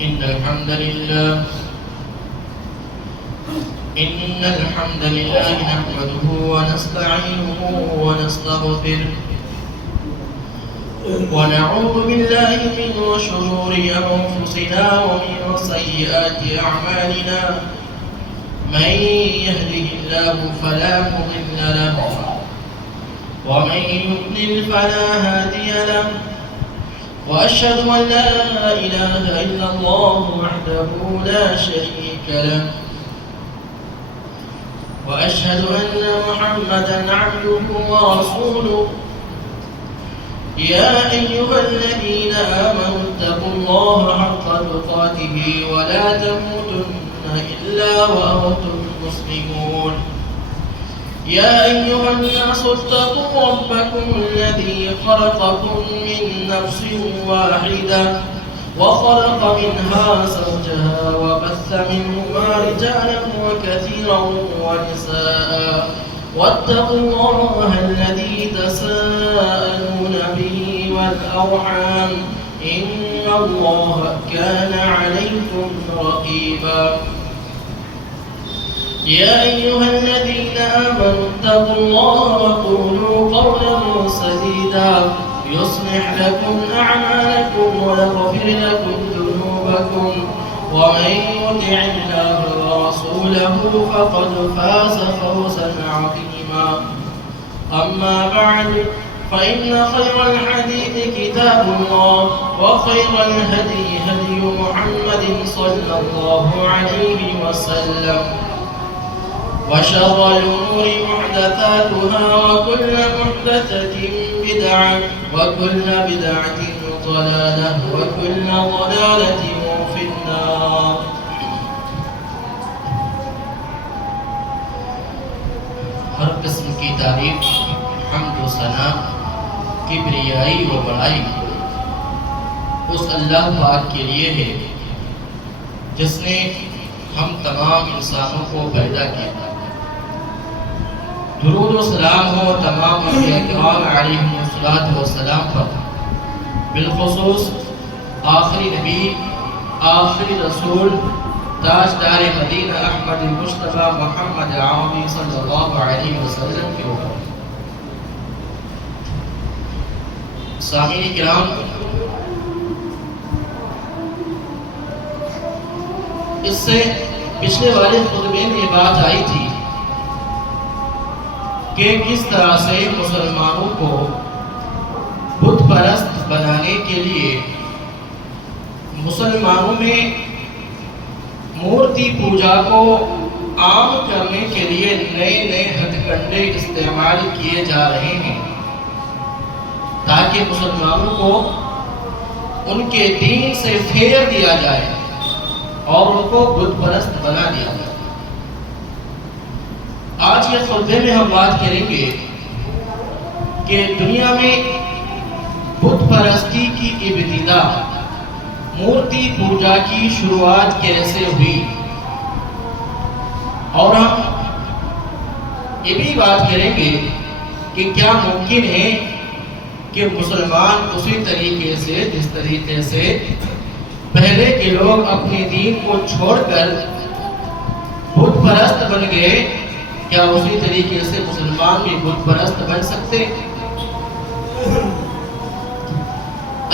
إن الحمد لله نحمده ونستعينه ونستغفره ونعوذ بالله من شرور أنفسنا ومن سيئات أعمالنا من يهده الله فلا مضل له ومن يضلل فلا هادي له وأشهد أن لا إله إلا الله وحده لا شريك له وأشهد أن محمدًا عبده ورسوله يا أيها الذين آمنوا اتقوا الله حق تقاته ولا تموتن إلا وأنتم مسلمون يا أيها الناس اتقوا ربكم الذي خلقكم من نفس واحدة وخلق منها زوجها وبث منهما رجالا كثيرا ونساء واتقوا الله الذي تساءلون به والأرحام إن الله كان عليكم رقيبا يا أيها الذين آمنوا اتقوا الله وقولوا قولا سديدا يصلح لكم أعمالكم ويغفر لكم ذنوبكم ومن يطع الله ورسوله فقد فاز فوزا عظيما أما بعد فإن خير الحديث كتاب الله وخير الهدي هدي محمد صلى الله عليه وسلم وشر الأمور محدثاتها وكل محدثة بدعة وكل بدعة ضلالة وكل ضلالة في النار ہر قسم کی تعریف حمد و ثنا کبریائی و بڑائی اس اللہ پاک کے لیے ہے جس نے ہم تمام انسانوں کو پیدا کیا. درود و سلام ہو تمام انبیاء کرام علیہم الصلوۃ والسلام پر، بالخصوص آخری نبی آخری رسول تاجدار مدینہ احمد المصطفیٰ محمد عربی صلی اللہ علیہ وسلم کے اوپر. سامعین کرام، اس سے پچھلے والے خطبے میں یہ بات آئی تھی کہ کس طرح سے مسلمانوں کو بت پرست بنانے کے لیے مسلمانوں میں مورتی پوجا کو عام کرنے کے لیے نئے نئے ہتھ کنڈے استعمال کیے جا رہے ہیں تاکہ مسلمانوں کو ان کے دین سے پھیر دیا جائے اور ان کو بت پرست بنا دیا جائے. آج کے خطبے میں ہم بات کریں گے کہ دنیا میں بت پرستی کی ابتدا، مورتی پوجا کی شروعات کیسے ہوئی، اور ہم یہ بھی بات کریں گے کہ کیا ممکن ہے کہ مسلمان اسی طریقے سے جس طریقے سے پہلے کے لوگ اپنے دین کو چھوڑ کر بت پرست بن گئے، کیا اسی طریقے سے مسلمان بھی بت پرست بن سکتے؟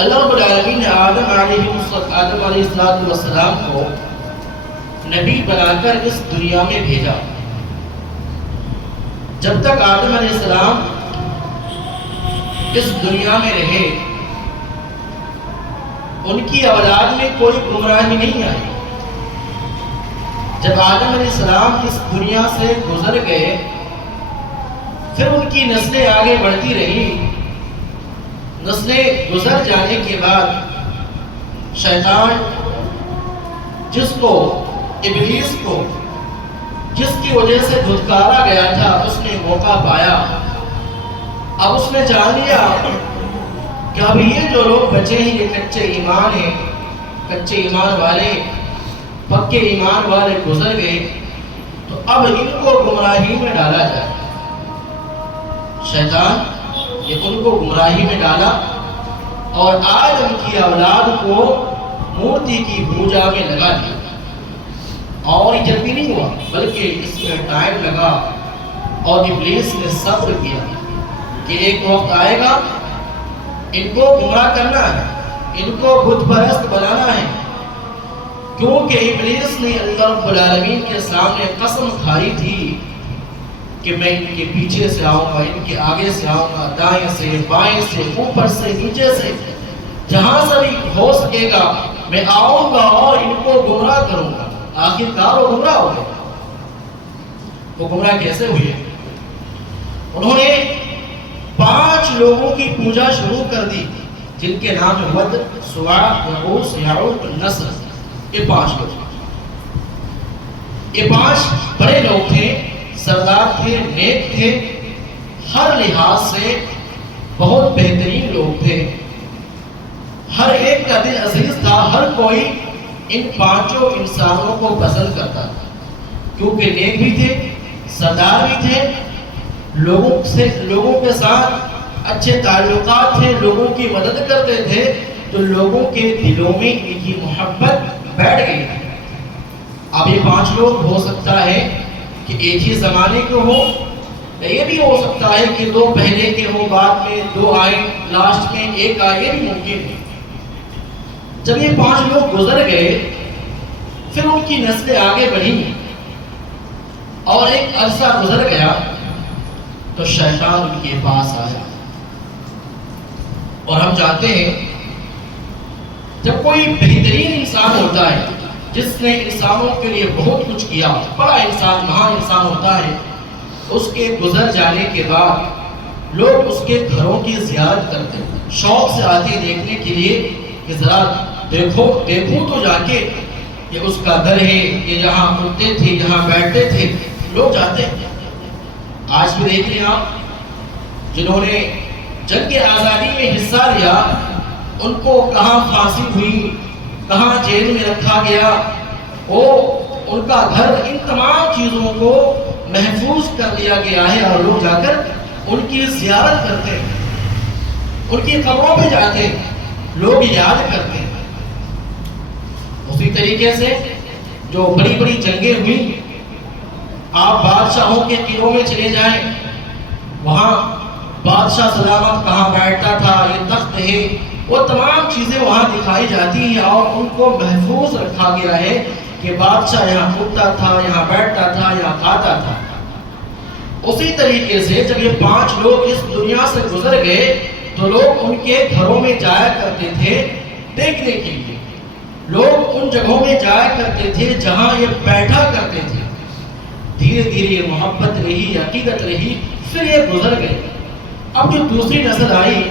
اللہ رب العالمین نے آدم علیہ السلام کو نبی بنا کر اس دنیا میں بھیجا. جب تک آدم علیہ السلام اس دنیا میں رہے ان کی اولاد میں کوئی گمراہی نہیں آئی. جب آدم علیہ السلام اس دنیا سے گزر گئے پھر ان کی نسلیں آگے بڑھتی رہی. نسلیں گزر جانے کے بعد شیطان جس کو ابلیس کو جس کی وجہ سے دھتکارا گیا تھا اس نے موقع پایا. اب اس نے جان لیا کہ اب یہ جو لوگ بچے ہیں یہ کچے ایمان ہیں، کچے ایمان والے پکے ایمان والے گزر گئے، تو اب ان کو گمراہی میں ڈالا جائے. شیطان یہ ان کو گمراہی میں ڈالا اور آدم کی اولاد کو مورتی کی پوجا میں لگا دیا. اور یہ جلدی نہیں ہوا بلکہ اس میں ٹائم لگا اور ابلیس نے صبر کیا کہ ایک وقت آئے گا ان کو گمراہ کرنا ہے, ان کو بت پرست بنانا ہے. کیونکہ ابلیس نے اللہ رب العالمین کے سامنے قسم کھائی تھی کہ میں ان کے پیچھے سے آؤں گا, ان کے آگے سے آؤں گا, دائیں سے بائیں سے اوپر سے نیچے سے, جہاں سے بھی ہو سکے گا میں آؤں گا اور ان کو گمراہ کروں گا. آخر کار وہ گمراہ ہو گئے. وہ گمراہ کیسے ہوئے؟ انہوں نے 5 لوگوں کی پوجا شروع کر دی جن کے نام ہے ود, سواع, یغوث, یعوق, نصر. یہ 5 لوگ, یہ 5 بڑے لوگ تھے, سردار تھے, نیک تھے, ہر لحاظ سے بہت بہترین لوگ تھے. ہر ایک کا دل عزیز تھا, ہر کوئی ان 5 انسانوں کو پسند کرتا تھا کیونکہ نیک بھی تھے, سردار بھی تھے, لوگوں کے ساتھ اچھے تعلقات تھے, لوگوں کی مدد کرتے تھے, تو لوگوں کے دلوں میں ان کی محبت بیٹھ گئی تھی. اب یہ 5 لوگ ہو سکتا ہے کہ ایک ہی زمانے کے ہو, یہ بھی ہو سکتا ہے کہ 2 پہلے کے ہو, بعد میں 2 آئے, لاسٹ میں 1 آئے, یہ بھی ممکن ہے. جب یہ 5 لوگ گزر گئے پھر ان کی نسلیں آگے بڑھی اور ایک عرصہ گزر گیا تو شیطان ان کے پاس آیا. اور ہم جانتے ہیں جب کوئی بہترین انسان ہوتا ہے جس نے انسانوں کے لیے بہت کچھ کیا, بڑا انسان, مہان انسان ہوتا ہے, اس کے گزر جانے کے بعد لوگ اس کے گھروں کی زیارت کرتے ہیں, شوق سے آتے دیکھنے کے لیے کہ ذرا دیکھوں تو جا کے یہ اس کا گھر ہے, یہ یہاں اٹھتے تھے, یہاں بیٹھتے تھے, لوگ جاتے ہیں. آج بھی دیکھ لیں آپ, جنہوں نے جنگ آزادی میں حصہ لیا ان کو کہاں پھانسی ہوئی, کہاں جیل میں رکھا گیا, وہ ان کا گھر, ان تمام چیزوں کو محفوظ کر لیا گیا ہے اور لوگ جا کر ان کی زیارت کرتے ہیں, ان کی قبروں پہ جاتے ہیں, لوگ یاد کرتے ہیں. اسی طریقے سے جو بڑی بڑی جنگیں ہوئی, آپ بادشاہوں کے قلعوں میں چلے جائیں, وہاں بادشاہ سلامت کہاں بیٹھتا تھا, یہ تخت ہے, وہ تمام چیزیں وہاں دکھائی جاتی ہیں اور ان کو محفوظ رکھا گیا ہے کہ بادشاہ یہاں اٹھتا تھا, یہاں بیٹھتا تھا, یہاں کھاتا تھا. اسی طریقے سے جب یہ 5 لوگ اس دنیا سے گزر گئے تو لوگ ان کے گھروں میں جایا کرتے تھے دیکھنے کے لیے, لوگ ان جگہوں میں جایا کرتے تھے جہاں یہ بیٹھا کرتے تھے. دھیرے دھیرے یہ محبت رہی, عقیدت رہی, پھر یہ گزر گئے. اب جو دوسری نسل آئی,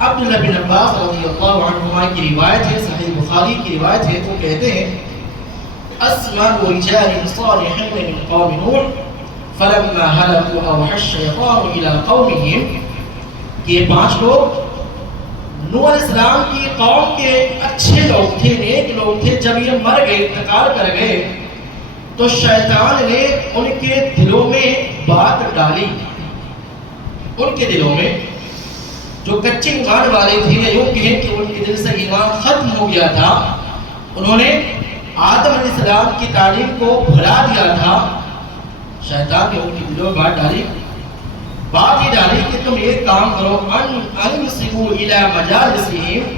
عبداللہ بن عباس رضی اللہ عنہما کی روایت ہے, صحیح بخاری کی روایت ہے, وہ کہتے ہیں اسمع رجال صالحین من قوم نوح فلما هلكوا اوحى الشيطان الى قومهم, کہ یہ 5 لوگ نوح علیہ السلام کی قوم کے اچھے لوگ تھے, نیک لوگ تھے. جب یہ مر گئے, انتقال کر گئے, تو شیطان نے ان کے دلوں میں بات ڈالی. ان کے دلوں میں جو کچے ایمان والے تھے, یا یوں کہیں کہ ان کے دل سے ایمان ختم ہو گیا تھا, انہوں نے آدم علیہ السلام کی تعلیم کو بھلا دیا تھا. شیطان نے ان کے دلوں میں بات ڈالی, بات یہ ڈالی کہ تم ایک کام کرو, انصبوا الی مجالسہم,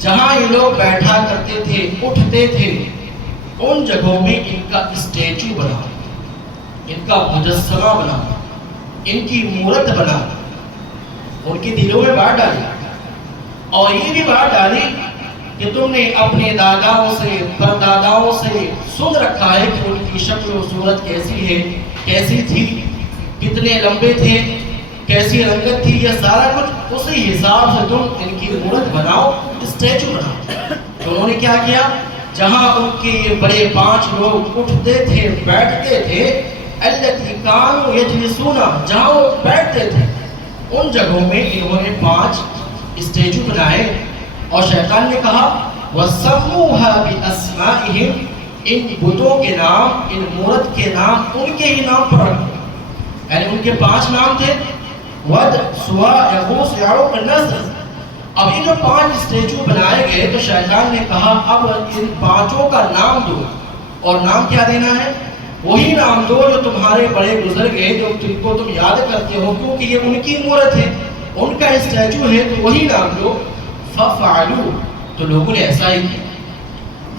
جہاں یہ لوگ بیٹھا کرتے تھے, اٹھتے تھے, ان جگہوں میں ان کا اسٹیچو بنا, ان کا مجسمہ بنا, ان کی مورت بنا. ان کے دلوں میں بات ڈالی اور یہ بھی بات ڈالی کہ تم نے اپنے داداؤں سے, پرداداؤں سے سن رکھا ہے کہ ان کی شکل و صورت کیسی ہے, کیسی تھی, کتنے لمبے تھے, کیسی رنگت تھی, یہ سارا کچھ اسی حساب سے تم ان کی مورت بناؤ, اسٹیچو بناؤ. تو انہوں نے کیا کیا, جہاں ان کے یہ بڑے 5 لوگ اٹھتے تھے, بیٹھتے تھے, التی کانوا یجلسون, جہاں وہ بیٹھتے تھے, ان جگہوں میں انہوں نے 5 اسٹیچو بنائے. اور شیطان نے کہا وَسَمُّوهَا بِأَسْمَائِهِمْ, ان بتوں کے نام, ان مورت کے نام ان کے ہی نام پر رکھو. یعنی ان کے 5 نام تھے, ود, سواع, یغوث, یعوق, نصر, اب یہ جو 5 اسٹیچو بنائے گئے تو شیطان نے کہا اب ان 5 کا نام دو، اور نام کیا دینا ہے؟ وہی نام دو جو تمہارے بڑے بزرگ ہیں، جو تم کو تم یاد کرتے ہو، کیونکہ یہ ان کی مورت ہے، ان کا اسٹیچو ہے، تو وہی نام دو۔ فَفَعَلُوا، تو لوگوں نے ایسا ہی کیا۔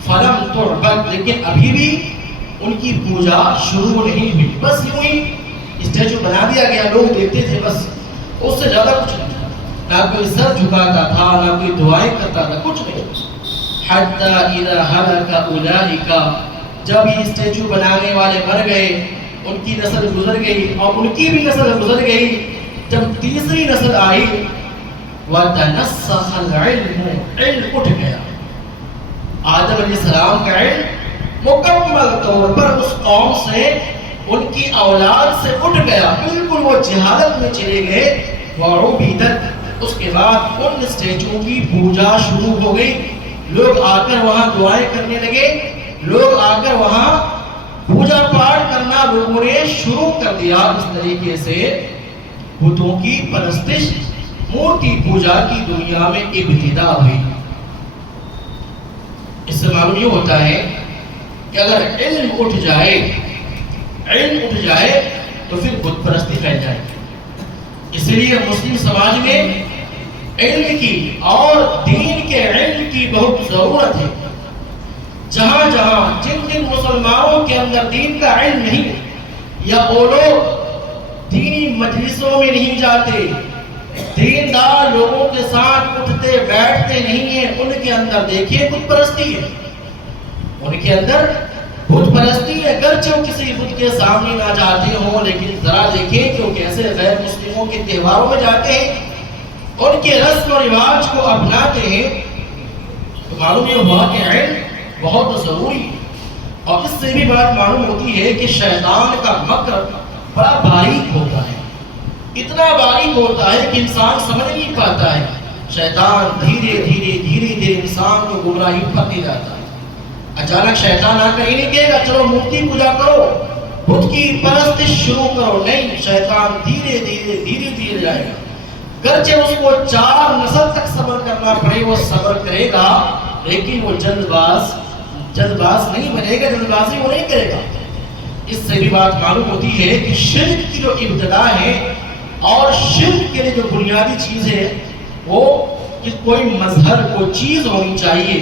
فَلَمْ تُعْبَدْ، لیکن ابھی بھی ان کی پوجا شروع نہیں ہوئی، بس یوں ہی اسٹیچو بنا دیا گیا، لوگ دیکھتے تھے، بس اس سے زیادہ کچھ نہیں تھا، نہ کوئی سر جھکاتا تھا، نہ کوئی دعائیں کرتا تھا، کچھ نہیں۔ حَتَّى إِذَا هَلَكَ أُولَٰئِكَ، جب یہ اسٹیچو بنانے والے مر گئے، ان کی نسل گزر گئی، اور ان کی بھی نسل گزر گئی، جب تیسری نسل آئی، وَتَنَسَّخَ الْعِلْمُ، علم اٹھ گیا۔ آدم علیہ السلام کا علم مکمل طور پر اس قوم سے، ان کی اولاد سے اٹھ گیا، بالکل وہ جہالت میں چلے گئے۔ وَعُبِدَتْ، اس کے بعد ان اسٹیچو کی پوجا شروع ہو گئی، لوگ آ کر وہاں دعائیں کرنے لگے، لوگ آ کر وہاں پوجا پاٹ کرنا لوگوں نے شروع کر دیا۔ اس طریقے سے بتوں کی پرستش، مورتی پوجا کی دنیا میں ابتدا ہوئی۔ اس سے معلوم یہ ہوتا ہے کہ اگر علم اٹھ جائے تو پھر بت پرستی پھیل جائے گی۔ اس لیے مسلم سماج میں علم کی اور دین کے علم کی بہت ضرورت ہے۔ جہاں جہاں جن مسلمانوں کے اندر دین کا علم نہیں، یا وہ لوگ دینی مجلسوں میں نہیں جاتے، دیندار لوگوں کے ساتھ اٹھتے بیٹھتے نہیں ہیں، ان کے اندر دیکھیے بت پرستی ہے، ان کے اندر بت پرستی ہے۔ اگرچہ وہ کسی بت کے سامنے نہ جاتے ہوں، لیکن ذرا دیکھیں کہ وہ کیسے غیر مسلموں کے تہواروں میں جاتے ہیں، ان کے رسم و رواج کو اپناتے ہیں، تو معلوم یہ ہوا کہ علم بہت ضروری ہے۔ اور اس سے بھی بات معلوم ہوتی ہے کہ شیطان کا مکر بڑا باریک ہوتا ہے، اتنا باریک ہوتا ہے کہ انسان سمجھ نہیں پاتا ہے۔ شیطان دھیرے دھیرے انسان کو گمراہی کرتے جاتا ہے۔ اچانک شیطان آ کر یہ نہیں کہے گا چلو مورتی پوجا کرو، بت کی پرستش شروع کرو، نہیں، شیطان دھیرے دھیرے جائے گا۔ گرچہ اس کو 4 نسل تک صبر کرنا پڑے، وہ صبر کرے گا، لیکن وہ جلد باز نہیں بنے گا، جلد بازی وہ نہیں کرے گا۔ اس سے بھی بات معلوم ہوتی ہے کہ شرک کی جو ابتدا ہے اور شرک کے لیے جو بنیادی چیز ہے وہ کہ کوئی مظہر، کوئی چیز ہونی چاہیے،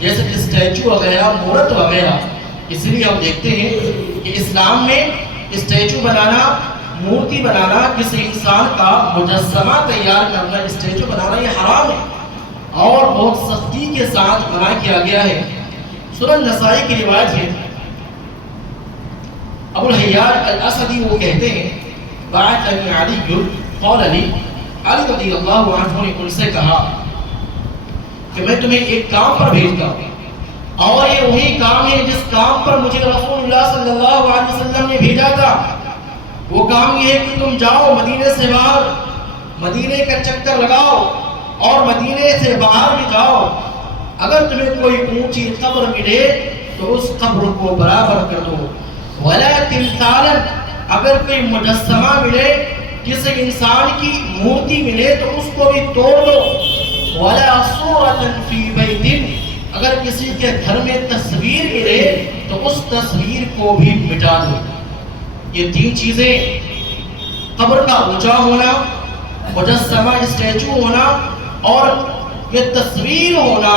جیسے کہ اسٹیچو وغیرہ، مورت وغیرہ۔ اس لیے ہم دیکھتے ہیں کہ اسلام میں اسٹیچو بنانا، مورتی بنانا، کسی انسان کا مجسمہ تیار کرنا، اسٹیچو بنانا، یہ حرام ہے اور بہت سختی کے ساتھ منع کیا گیا ہے۔ سنن نسائی کی روایت ہے، ابو الحیات الاسدی وہ کہتے ہیں بعثنی علی قال علی رضی اللہ عنہ نے ان سے کہا کہ میں تمہیں ایک کام پر بھیجتا ہوں، اور یہ وہی کام ہے جس کام پر مجھے رسول اللہ صلی اللہ علیہ وسلم نے بھیجا تھا۔ وہ کام یہ ہے کہ تم جاؤ مدینے سے باہر، مدینے کا چکر لگاؤ، اور مدینے سے باہر بھی جاؤ، اگر تمہیں کوئی اونچی قبر ملے تو اس قبر کو برابر کر دو، ولا تمثالا، اگر کوئی مجسمہ ملے، کسی انسان کی مورتی ملے تو اس کو بھی توڑ دو، ولا صورة فی بیت، اگر کسی کے گھر میں تصویر ملے تو اس تصویر کو بھی مٹا دو۔ یہ 3 چیزیں، قبر کا اونچا ہونا، مجسمہ اسٹیچو ہونا، اور یہ تصویر ہونا،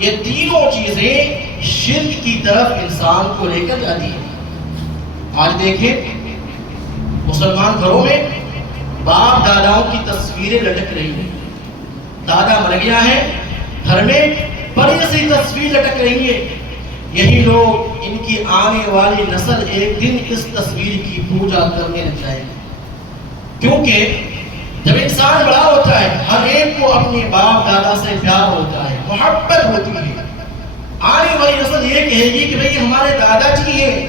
یہ تینوں چیزیں شرک کی طرف انسان کو لے کر جاتی ہیں۔ آج دیکھیں مسلمان گھروں میں باپ داداؤں کی تصویریں لٹک رہی ہیں، دادا مر گیا ہے، گھر میں بڑی سی تصویر لٹک رہی ہے۔ یہی لوگ، ان کی آنے والی نسل ایک دن اس تصویر کی پوجا کرنے لگ جائے گی، کیونکہ جب انسان بڑا ہوتا ہے ہر ایک کو اپنے باپ دادا سے پیار ہوتا ہے، محبت ہوتی ہے۔ آنے والی نسل یہ کہے گی کہ بھئی ہمارے دادا جی ہیں،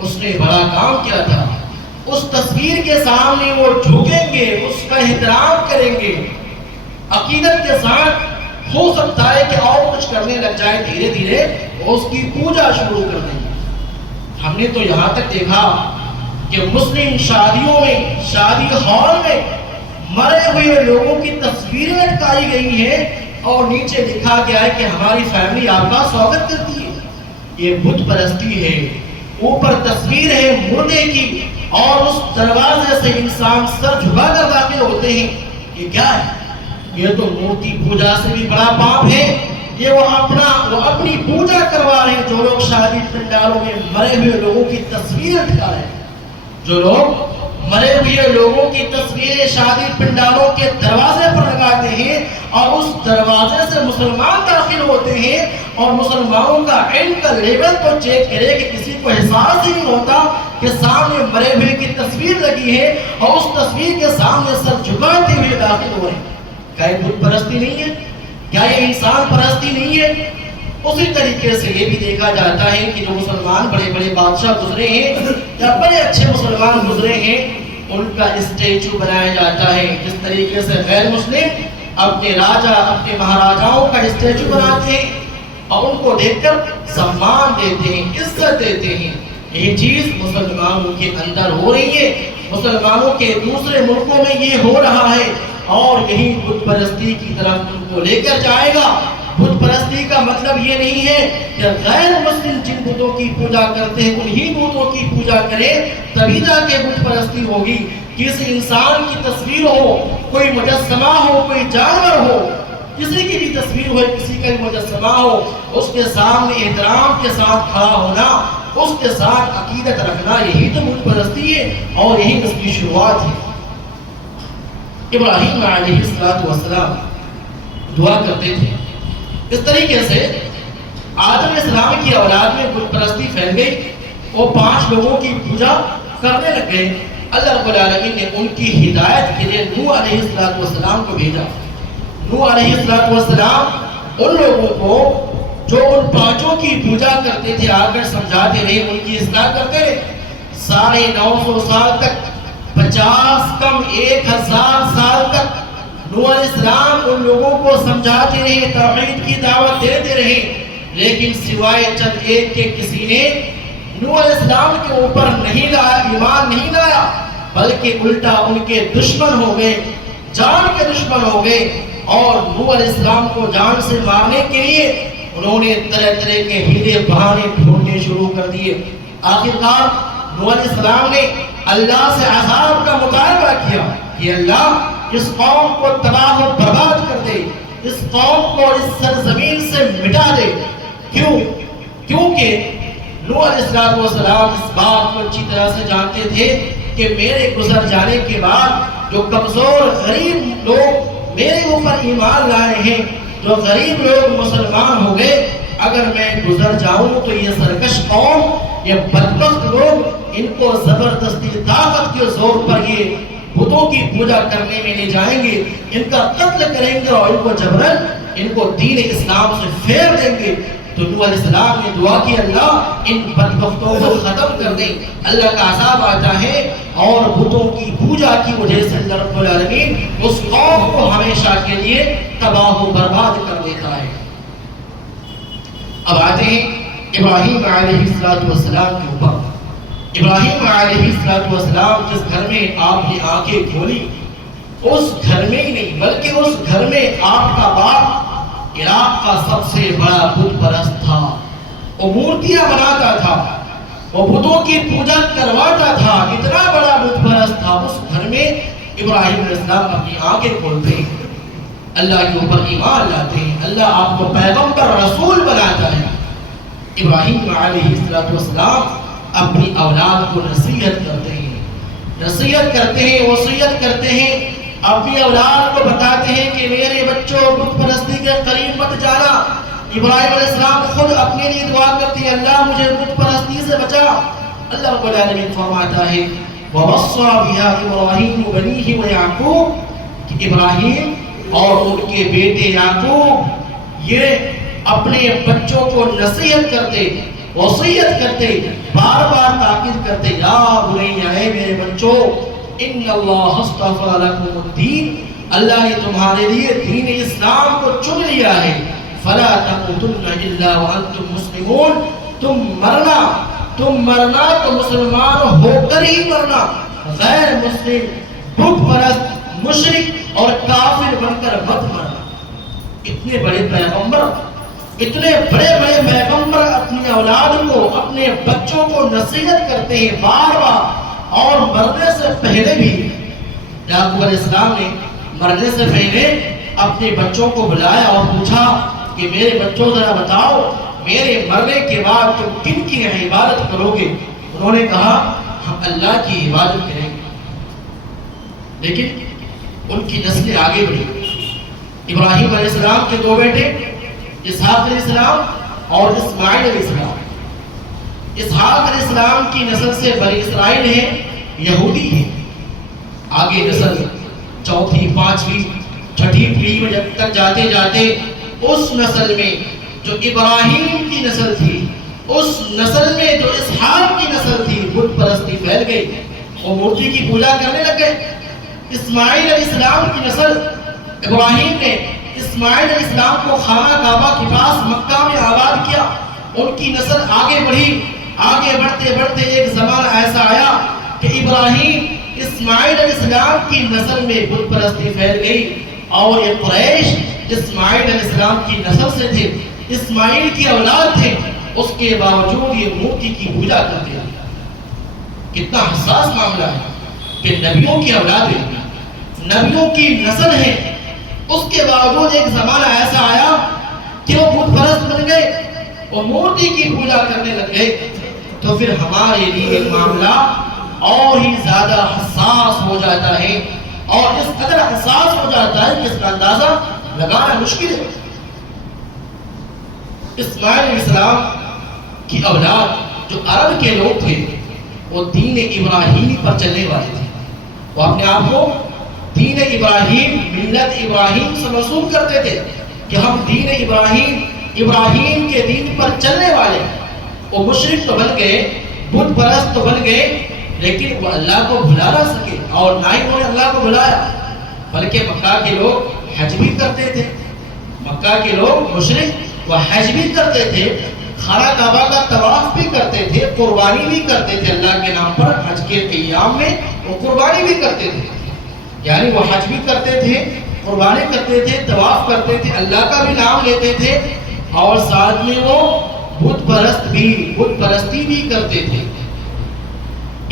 اس نے بڑا کام کیا تھا، اس تصویر کے سامنے وہ جھکیں گے، اس کا احترام کریں گے، عقیدت کے ساتھ۔ ہو سکتا ہے کہ اور کچھ کرنے لگ جائے، دھیرے دھیرے اس کی پوجا شروع کر دیں گے۔ ہم نے تو یہاں تک دیکھا کہ مسلم شادیوں میں، شادی ہال میں مرے ہوئے لوگوں کی تصویریں لٹکائی گئی ہیں اور نیچے لکھا گیا ہے کہ ہماری فیملی آپ کا سواگت کرتی ہے۔ یہ بت پرستی ہے۔ اوپر تصویر ہے مردے کی اور اس دروازے سے انسان سر جھکا کر داخل ہوتے ہیں۔ یہ کیا ہے؟ یہ تو مورتی پوجا سے بھی بڑا پاپ ہے۔ یہ وہ اپنی پوجا کروا رہے ہیں جو لوگ شادی پنڈالوں میں مرے ہوئے لوگوں کی تصویر لٹکا رہے ہیں، جو لوگ مرے ہوئے لوگوں کی تصویریں شادی پنڈالوں کے دروازے پر لگاتے ہیں اور اس دروازے سے مسلمان داخل ہوتے ہیں اور مسلمانوں کا علم کا لیول تو چیک کرے کہ کسی کو احساس ہی نہیں ہوتا کہ سامنے مرے ہوئے کی تصویر لگی ہے اور اس تصویر کے سامنے سر جھکاتے ہوئے داخل ہو رہے ہیں۔ کیا یہ بت پرستی نہیں ہے؟ کیا یہ انسان پرستی نہیں ہے؟ اسی طریقے سے یہ بھی دیکھا جاتا ہے کہ جو مسلمان بڑے بڑے بادشاہ گزرے ہیں یا بڑے اچھے مسلمان گزرے ہیں ان کا اسٹیچو بنایا جاتا ہے۔ جس طریقے سے غیر مسلم اپنے راجہ اپنے مہاراجاؤں کا اسٹیچو بناتے ہیں اور ان کو دیکھ کر سمان دیتے ہیں، عزت دیتے ہیں۔ یہ چیز مسلمانوں کے اندر ہو رہی ہے، مسلمانوں کے دوسرے ملکوں میں یہ ہو رہا ہے اور یہی بت پرستی کی طرف ان کو لے کر جائے گا۔ بت پرستی کا مطلب یہ نہیں ہے کہ غیر مسلم جن بتوں کی پوجا کرتے ہیں انہی بتوں کی پوجا کریں تبھی جا کے بت پرستی ہوگی۔ کسی انسان کی تصویر ہو، کوئی مجسمہ ہو، کوئی جانور ہو، کسی کی بھی تصویر ہو، کسی کا بھی مجسمہ ہو، اس کے سامنے احترام کے ساتھ کھڑا ہونا، اس کے ساتھ عقیدت رکھنا، یہی تو بت پرستی ہے اور یہی اس کی شروعات ہے۔ ابراہیم علیہ السلام دعا کرتے تھے۔ اس طریقے سے آدم علیہ السلام کی اولاد میں بت پرستی پھیل گئی، وہ 5 لوگوں کی پوجا کرنے لگ گئے۔ اللہ رب العالمین نے ان کی ہدایت کے لیے نوح علیہ السلام کو بھیجا۔ نوح علیہ السلام ان لوگوں کو جو ان 5 کی پوجا کرتے تھے آ کر سمجھاتے رہے، ان کی اصلاح کرتے رہے۔ 950 سال تک، 50 کم 1000 سال تک نوح علیہ السلام ان لوگوں کو سمجھاتے رہے، توحید کی دعوت دیتے رہے، لیکن سوائے چند ایک کے کسی نے نوح علیہ السلام کے اوپر نہیں لایا، ایمان نہیں لایا، بلکہ الٹا ان کے دشمن ہو گئے، جان کے دشمن ہو گئے اور نوح علیہ السلام کو جان سے مارنے کے لیے انہوں نے طرح طرح کے ہیلے بہانے ڈھونڈنے شروع کر دیے۔ آخرکار نوح علیہ السلام نے اللہ سے عذاب کا مطالبہ کیا کہ اللہ اس قوم کو تباہ و برباد کر دے، اس قوم کو اس سرزمین سے مٹا دے۔ کیونکہ نوح علیہ السلام اس بات کو اچھی طرح سے جانتے تھے کہ میرے گزر جانے کے بعد جو کمزور غریب لوگ میرے اوپر ایمان لائے ہیں، جو غریب لوگ مسلمان ہو گئے، اگر میں گزر جاؤں تو یہ سرکش قوم، یہ بدبخت لوگ، ان کو زبردستی طاقت کے زور پر یہ بتوں کی پوجا کرنے میں لے جائیں گے، ان کا قتل کریں گے اور ان کو جبرن ان کو دین اسلام سے پھیر دیں گے۔ تو نوح علیہ السلام نے دعا کی اللہ ان بدبختوں کو ختم کر دے۔ اللہ کا عذاب آتا ہے اور بتوں کی پوجا کی وجہ سے اللہ رب العالمین اس قوم کو ہمیشہ کے لیے تباہ و برباد کر دیتا ہے۔ اب آتے ہیں ابراہیم علیہ السلام کے اوپر۔ ابراہیم علیہ السلام جس گھر میں آپ نے آنکھیں کھولی، اس گھر میں ہی نہیں بلکہ اس گھر میں آپ کا باپ عراق کا سب سے بڑا بت پرست تھا، وہ مورتیاں بناتا تھا، وہ بتوں کی پوجا کرواتا تھا، اتنا بڑا بت پرست تھا۔ اس گھر میں ابراہیم علیہ السلام اپنی آنکھیں کھولتے ہیں، اللہ کے اوپر ایمان لاتے ہیں، اللہ آپ کو پیغمبر رسول بناتا ہے۔ ابراہیم علیہ السلام اپنی اولاد کو نصیحت کرتے ہیں، وصیت کرتے ہیں، اپنی اولاد کو بتاتے ہیں کہ میرے بچوں بت پرستی کے قریب مت جانا۔ ابراہیم علیہ السلام خود اپنے لیے دعا کرتے ہیں، اللہ مجھے بت پرستی سے بچا۔ اللہ رب العالمین فرماتا ہے وَوَصَّى بِهَا إِبْرَاهِيمُ بَنِيهِ وَيَعْقُوبَ کہ ابراہیم اور ان کے بیٹے یعقوب یہ اپنے بچوں کو نصیحت کرتے، وصیت کرتے، بار بار تاکید کرتے، یا بنی اے میرے بچوں، ان اللہ اصطفى لکم الدین، اللہ نے تمہارے لیے دین اسلام کو چن لیا ہے، فلا تموتن الا وانتم مسلمون، تم مرنا تو مسلمان ہو کر ہی مرنا، غیر مسلم بت پرست مشرک اور کافر بن کر مت مرنا۔ اتنے بڑے پیغمبر اپنی اولاد کو، اپنے بچوں کو نصیحت کرتے ہیں بار بار، اور مرنے سے پہلے بھی یعقوب علیہ السلام نے مرنے سے پہلے اپنے بچوں کو بلایا اور پوچھا کہ میرے بچوں ذرا بتاؤ میرے مرنے کے بعد تم کن کی عبادت کرو گے؟ انہوں نے کہا ہم اللہ کی عبادت کریں گے۔ لیکن ان کی نسلیں آگے بڑھی۔ ابراہیم علیہ السلام کے دو بیٹے اسحاق علیہ السلام اور اسماعیل علیہ السلام۔ اسحاق علیہ السلام کی نسل سے بنی اسرائیل ہیں، یہودی ہیں۔ آگے نسل چوتھی، پانچویں، چھٹی پیڑھی میں جب تک جاتے جاتے اس نسل میں جو ابراہیم کی نسل تھی، اس نسل میں جو اسحاق کی نسل تھی، بت پرستی پھیل گئی، وہ مورتی کی پوجا کرنے لگے۔ اسماعیل علیہ السلام کی نسل، ابراہیم نے اسماعیل علیہ السلام کو خانہ کعبہ کے پاس مکہ میں آباد کیا۔ ان کی نسل آگے بڑھی، آگے بڑھتے بڑھتے ایک زمانہ ایسا آیا کہ ابراہیم اسماعیل علیہ السلام کی نسل میں بت پرستی پھیل گئی، اور یہ قریش اسماعیل علیہ السلام کی نسل سے تھے، اسماعیل کی اولاد تھے، اس کے باوجود یہ مورتی کی پوجا کرتے ہیں۔ کتنا حساس معاملہ ہے کہ نبیوں کی اولاد ہیں، نبیوں کی نسل ہے، اس کے باوجود ایک زمانہ ایسا آیا کہ وہ بت پرست بن گئے، وہ مورتی کی پوجا کرنے لگ گئے۔ تو پھر ہمارے لیے معاملہ اور ہی زیادہ حساس ہو جاتا ہے، اور اس قدر حساس ہو جاتا ہے کہ اس کا اندازہ لگانا مشکل ہے۔ اسماعیل علیہ السلام کی اولاد جو عرب کے لوگ تھے، وہ دین ابراہیمی پر چلنے والے تھے، وہ اپنے آپ کو دین ابراہیم، ملت ابراہیم سے موصوف کرتے تھے کہ ہم دین ابراہیم کے دین پر چلنے والے ہیں۔ وہ مشرک تو بن گئے، بت پرست تو بن گئے، لیکن وہ اللہ کو بھلا نہ سکے، اور نہ ہی انہوں نے اللہ کو بھلایا، بلکہ مکہ کے لوگ حج بھی کرتے تھے، مکہ کے لوگ مشرک وہ حج بھی کرتے تھے، خانہ کعبہ کا طواف بھی کرتے تھے، قربانی بھی کرتے تھے اللہ کے نام پر، حج کے ایام میں وہ قربانی بھی کرتے تھے، یعنی وہ حج بھی کرتے تھے، قربانی کرتے تھے، طواف کرتے تھے، اللہ کا بھی نام لیتے تھے، اور ساتھ میں وہ بت پرستی بھی کرتے تھے۔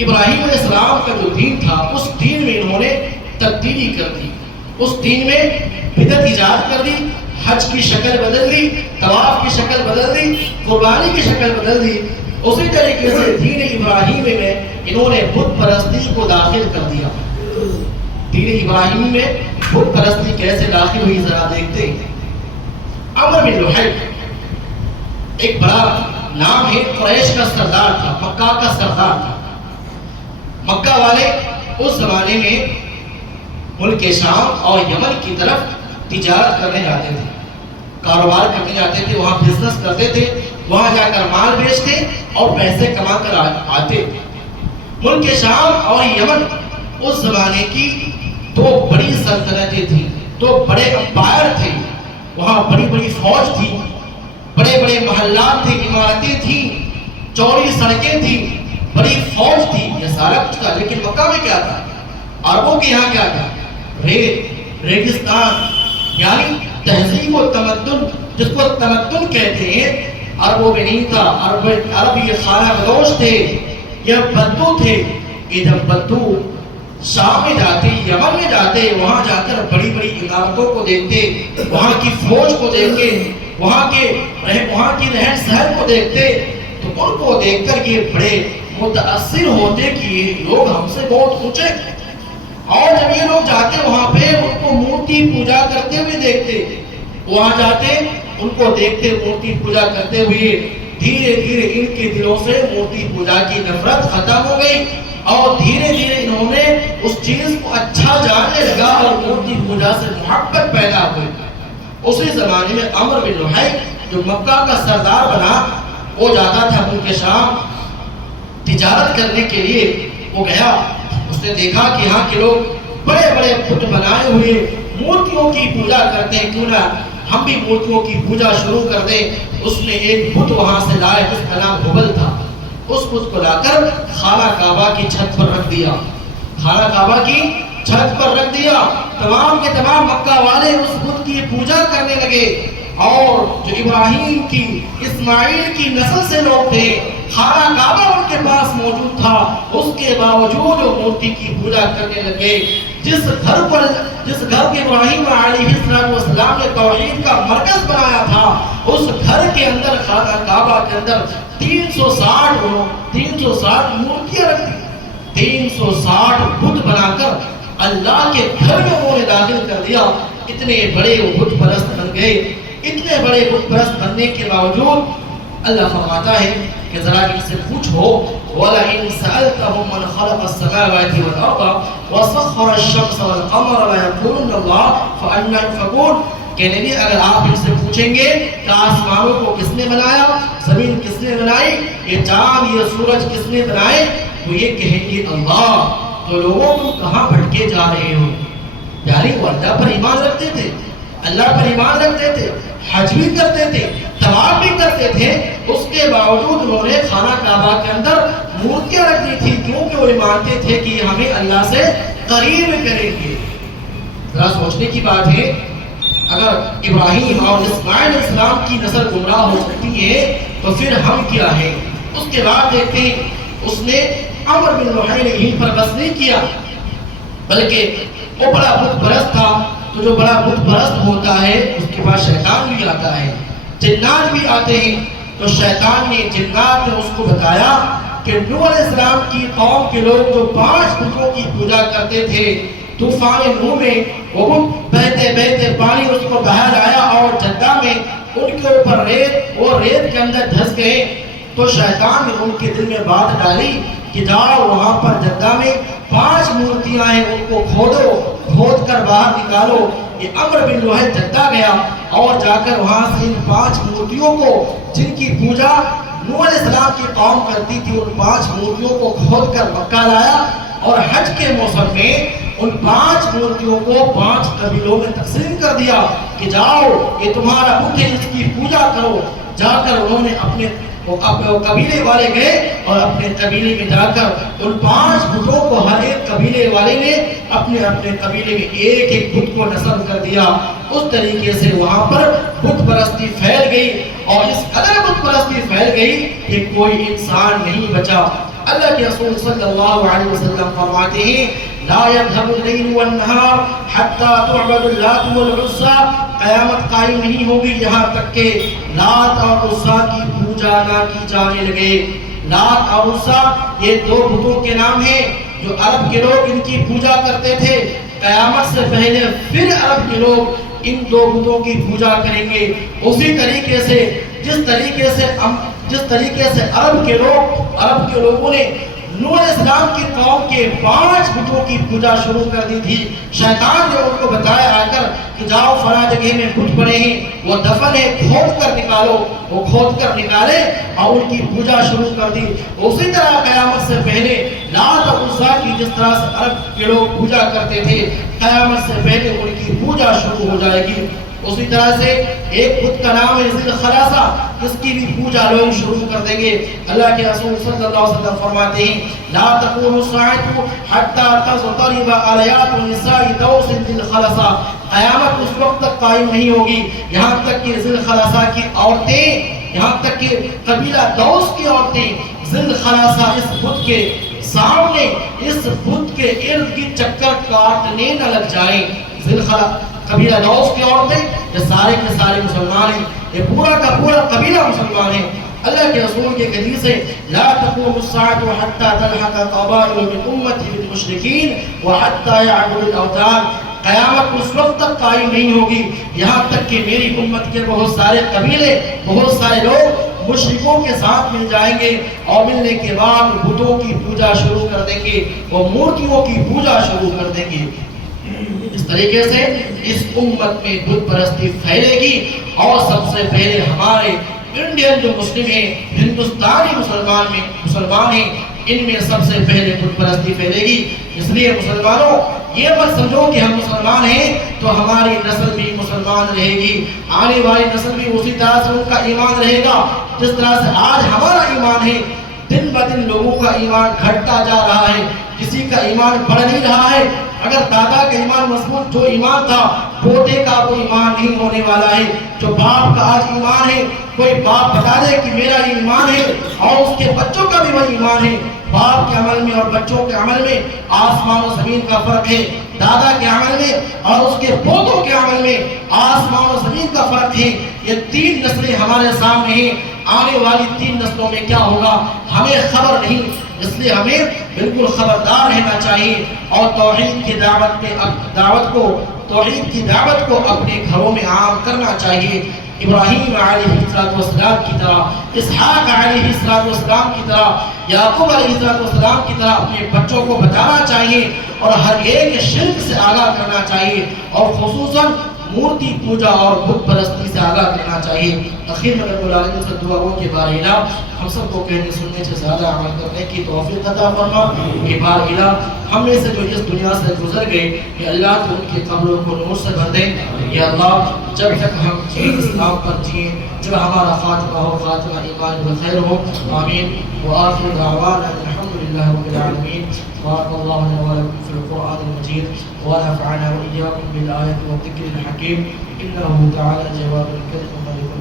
ابراہیم علیہ السلام کا جو دین تھا، اس دین میں انہوں نے تبدیلی کر دی، اس دین میں بدعت ایجاد کر دی، حج کی شکل بدل دی، طواف کی شکل بدل دی، قربانی کی شکل بدل دی۔ اسی طریقے سے دین ابراہیمی میں انہوں نے بت پرستی کو داخل کر دیا۔ دین ابراہیمی میں بت پرستی کیسے داخل ہوئی ذرا دیکھتے ہیں۔ عمر بن لحی ایک بڑا نام ہے، قریش کا سردار تھا، مکہ کا سردار تھا۔ مکہ والے اس زمانے میں ملک شام اور یمن کی طرف تجارت کرنے جاتے تھے، کاروبار کرنے جاتے تھے، وہاں بزنس کرتے تھے، وہاں جا کر مال بیچتے اور پیسے کما کر آتے۔ ملک شام اور یمن اس زمانے کی دو بڑی سلطنتیں تھیں، دو بڑے امپائر تھے، وہاں بڑی بڑی فوج تھی، بڑے بڑے محلات تھے، عمارتیں تھیں، چوڑی سڑکیں تھیں، بڑی فوج تھی، یہ سارا کچھ تھا۔ لیکن مکہ میں کیا تھا؟ عربوں کے یہاں کیا تھا؟ ریگستان، یعنی تہذیب و تمدن، جس کو تمدن کہتے ہیں، عربوں میں نہیں تھا۔ عرب یہ خانہ بدوش تھے، یہ بدو تھے۔ یہ جب بدو شام میں جاتے، یمن میں جاتے، وہاں جا کر بڑی بڑی عمارتوں کو دیکھتے، وہاں کی فوج کو دیکھتے، وہاں کی رہن سہن کو دیکھتے، تو ان کو دیکھ کر یہ بڑے متاثر ہوتے کہ یہ لوگ ہم سے بہت اونچے، اور جب یہ لوگ جاتے وہاں پہ ان کو مورتی پوجا کرتے ہوئے دیکھتے، وہاں جاتے ان کو دیکھتے مورتی پوجا کرتے ہوئے، دھیرے دھیرے ان کے دلوں سے مورتی پوجا کی نفرت ختم ہو گئی، اور دھیرے دھیرے انہوں نے اس چیز کو اچھا جاننے لگا اور مورتی پوجا سے محبت پیدا ہوئی۔ اسی زمانے میں عمر بن لحی جو مکہ کا سردار بنا، وہ جاتا تھا ملک شام تجارت کرنے کے لیے۔ وہ گیا، اس نے دیکھا کہ یہاں کے لوگ بڑے بڑے بت بنائے ہوئے مورتیوں کی پوجا کرتے ہیں، کیوں نہ ہم بھی مورتیوں کی پوجا شروع کر دیں۔ اس نے ایک بت وہاں سے لائے جس کا نام ہبل تھا، اس بت کو لا کر خانہ کعبہ کی چھت پر رکھ دیا، خانہ کعبہ کی چھت پر رکھ دیا، تمام کے تمام مکہ والے اس بت کی پوجا کرنے لگے، اور جو ابراہیم کی اسماعیل کی نسل سے لوگ تھے، خانہ کعبہ ان کے پاس موجود تھا، اس کے باوجود وہ مورتی کی پوجا کرنے لگے۔ جس گھر کے ابراہیم علیہ السلام نے توحید کا مرکز بنایا تھا، اس گھر کے اندر خانہ کعبہ کے اندر 360 مورتیاں رکھ دی، 360 بت بنا کر اللہ کے گھر میں انہوں نے داخل کر دیا۔ اتنے بڑے وہ بت پرست بن گئے، اتنے بڑے بت پرست بننے کے باوجود اللہ فرماتا ہے کہ ذرا ان سے پوچھو، وَلَئِن سَأَلْتَهُم مَّنْ خَلَقَ السَّمَاوَاتِ وَالْأَرْضَ وَسَخَّرَ الشَّمْسَ وَالْقَمَرَ لَيَقُولُنَّ اللَّهُ فَأَنَّىٰ يُؤْفَكُونَ کہ نبی اگر آپ ان سے پوچھیں گے کہ آسمانوں کو کس نے بنایا، زمین کس نے بنائی، یہ چاند یہ سورج کس نے بنائے، تو یہ کہیں گے اللہ۔ تو لوگوں کو کہاں بھٹکے جا رہے ہو؟ یعنی وہ اللہ پر ایمان رکھتے تھے، اللہ پر ایمان رکھتے تھے، حج بھی کرتے تھے، طواف بھی کرتے تھے، اس کے باوجود انہوں نے خانہ کعبہ کے اندر مورتیاں رکھ دی تھی، کیونکہ وہ مانتے تھے کہ یہ ہمیں اللہ سے قریب کریں گے۔ ذرا سوچنے کی بات ہے، اگر ابراہیم اور اسماعیل علیہ السلام کی نسل گمراہ ہو سکتی ہے تو پھر ہم کیا ہیں؟ اس کے بعد دیکھتے ہیں اس نے عمر بن لحی نے یہیں پر بس نہیں کیا، بلکہ وہ بڑا بت پرست تھا، تو جو بڑا بت پرست ہوتا ہے اس کے پاس شیطان بھی آتا ہے، جنات بھی آتے ہیں۔ تو شیطان نے، جنات نے اس کو بتایا کہ نوح علیہ السلام کی قوم کے لوگ جو 5 بتوں کی پوجا کرتے تھے، طوفان نوح میں وہ بت بہتے بہتے پانی اس کو بہا لایا اور جدہ میں ان کے اوپر ریت، وہ ریت کے اندر دھس گئے۔ تو شیطان نے ان کے دل میں بات ڈالی کہ جاؤ وہاں پر جدہ میں 5 مورتیاں ہیں، ان کو کھودو، کھود کر باہر نکالو۔ یہ عمر بن لحی جدہ گیا اور جا کر وہاں سے ان 5 مورتیوں کو، جن کی پوجا نوح علیہ السلام کی قوم کرتی تھی، ان 5 مورتیوں کو کھود کر مکہ لایا، اور حج کے موسم میں ان 5 مورتیوں کو 5 قبیلوں میں تقسیم کر دیا کہ جاؤ یہ تمہارا بت ہے، اس کی پوجا کرو۔ جا کر انہوں نے اپنے قبیلے والے گئے اور اپنے قبیلے میں جا کر ان 5 بتوں کو ہر ایک قبیلے والے نے اپنے اپنے قبیلے میں ایک ایک بت کو نصب کر دیا۔ اس طریقے سے وہاں پر بت پرستی پھیل گئی، اور اس قدر بت پرستی پھیل گئی کہ کوئی انسان نہیں بچا۔ اللہ کے رسول صلی اللہ علیہ وسلم فرماتے ہیں لا يذهب الليل والنهار حتى تعبد اللات والعزى، قیامت قائم نہیں ہوگی یہاں تک کہ لات اور عزیٰ کی پوجا نہ کی جانے لگے۔ لات اور عزیٰ یہ 2 بتوں کے نام ہیں جو عرب کے لوگ ان کی پوجا کرتے تھے۔ قیامت سے پہلے پھر عرب کے لوگ ان 2 بتوں کی پوجا کریں گے، اسی طریقے سے جس طریقے سے عرب کے لوگوں نے نوح علیہ السلام کی قوم کے 5 بتوں کی پوجا شروع کر دی تھی۔ شیطان نے ان کو بتایا آ کر کہ جاؤ فلاں جگہ میں بت پڑے ہیں، وہ دفن ہے، کھود کر نکالو۔ وہ کھود کر نکالے اور ان کی پوجا شروع کر دی۔ اسی طرح قیامت سے پہلے لات اور عزیٰ کی جس طرح سے عرب کے لوگ پوجا کرتے تھے، قیامت سے پہلے ان کی پوجا شروع ہو جائے گی۔ اسی طرح سے ایک بت کا نام ہے ذی الخلاصہ، اس کی بھی پوجا لوگ شروع کر دیں گے۔ اللہ کے رسول صلی اللہ علیہ وسلم فرماتے ہیں لا تقوم الساعة حتى تضطرب آلیات النساء دوس ذی الخلاصہ، قیامت اس وقت تک قائم نہیں ہوگی یہاں تک کہ ذی الخلاصہ کی عورتیں، یہاں تک کہ قبیلہ دوس کی عورتیں ذی الخلاصہ اس بت کے سامنے، اس بت کے ارد گرد چکر کاٹنے نہ لگ جائیں۔ ذی الخلاصہ قبیلہ دوس کی عورتیں، یہ سارے کے سارے مسلمان ہیں، یہ پورا کا پورا قبیلہ مسلمان ہیں۔ اللہ کے رسول کے حدیث ہے لا تقوم الساعة حتى تلحق قبائل من امتی بالمشرکین وحتى يعبدوا الاوثان، قیامت اس وقت تک قائم نہیں ہوگی یہاں تک کہ میری امت کے بہت سارے قبیلے، بہت سارے لوگ مشرکوں کے ساتھ مل جائیں گے، اور ملنے کے بعد بتوں کی پوجا شروع کر دیں گے، وہ مورتیوں کی پوجا شروع کر دیں گے۔ اس طریقے سے اس امت میں بت پرستی پھیلے گی، اور سب سے پہلے ہمارے انڈین جو مسلم ہیں، ہندوستانی مسلمان ہیں، ان میں سب سے پہلے بت پرستی پھیلے گی۔ اس لیے مسلمانوں یہ مت سمجھو کہ ہم مسلمان ہیں تو ہماری نسل بھی مسلمان رہے گی، آنے والی نسل بھی اسی طرح سے ان کا ایمان رہے گا جس طرح سے آج ہمارا ایمان ہے۔ دن بدن لوگوں کا ایمان گھٹتا جا رہا ہے، کسی کا ایمان بڑھ نہیں رہا ہے۔ اگر دادا کا ایمان مضبوط جو ایمان تھا، پوتے کا وہ ایمان نہیں ہونے والا ہے۔ جو باپ کا آج ایمان ہے، کوئی باپ بتا دے کہ میرا یہ ایمان ہے اور اس کے بچوں کا بھی وہی ایمان ہے۔ باپ کے عمل میں اور بچوں کے عمل میں آسمان و زمین کا فرق ہے۔ دادا کے عمل میں اور اس کے پوتوں کے عمل میں آسمان و زمین کا فرق ہے۔ یہ تین نسلیں ہمارے سامنے ہیں، آنے والی تین نسلوں میں کیا ہوگا ہمیں خبر نہیں، اس لیے ہمیں بالکل خبردار رہنا چاہیے اور توحید کی دعوت کو اپنے گھروں میں عام کرنا چاہیے۔ ابراہیم علیہ السلام کی طرح، اسحاق علیہ السلام کی طرح، یعقوب علیہ السلام کی طرح اپنے بچوں کو بتانا چاہیے اور ہر ایک شرک سے آگاہ کرنا چاہیے اور خصوصاً مورتی پوجا اور بت پرستی سے آگاہ کرنا چاہیے۔ اخیر میں رب العالمین سے دعا ہو کہ بار الہ ہم سب کو کہنے سننے سے زیادہ عمل کرنے کی توفیق عطا فرما۔ کہ بار الہ ہم میں سے جو اس دنیا سے گزر گئے، کہ اللہ تو ان کی قبروں کو نور سے بھر دے۔ یا اللہ جب تک ہم دین اسلام پر جئیں، جب ہمارا خاتمہ ہو خاتمہ ایمان و خیر ہو، آمین۔ وآخر دعوانا الحمدللہ رب العالمین۔ بارک اللہ لنا ولکم فی القرآن المجید ونفعنا وإياكم بالآيات والذكر الحكيم إنه تعالى جواد الكريم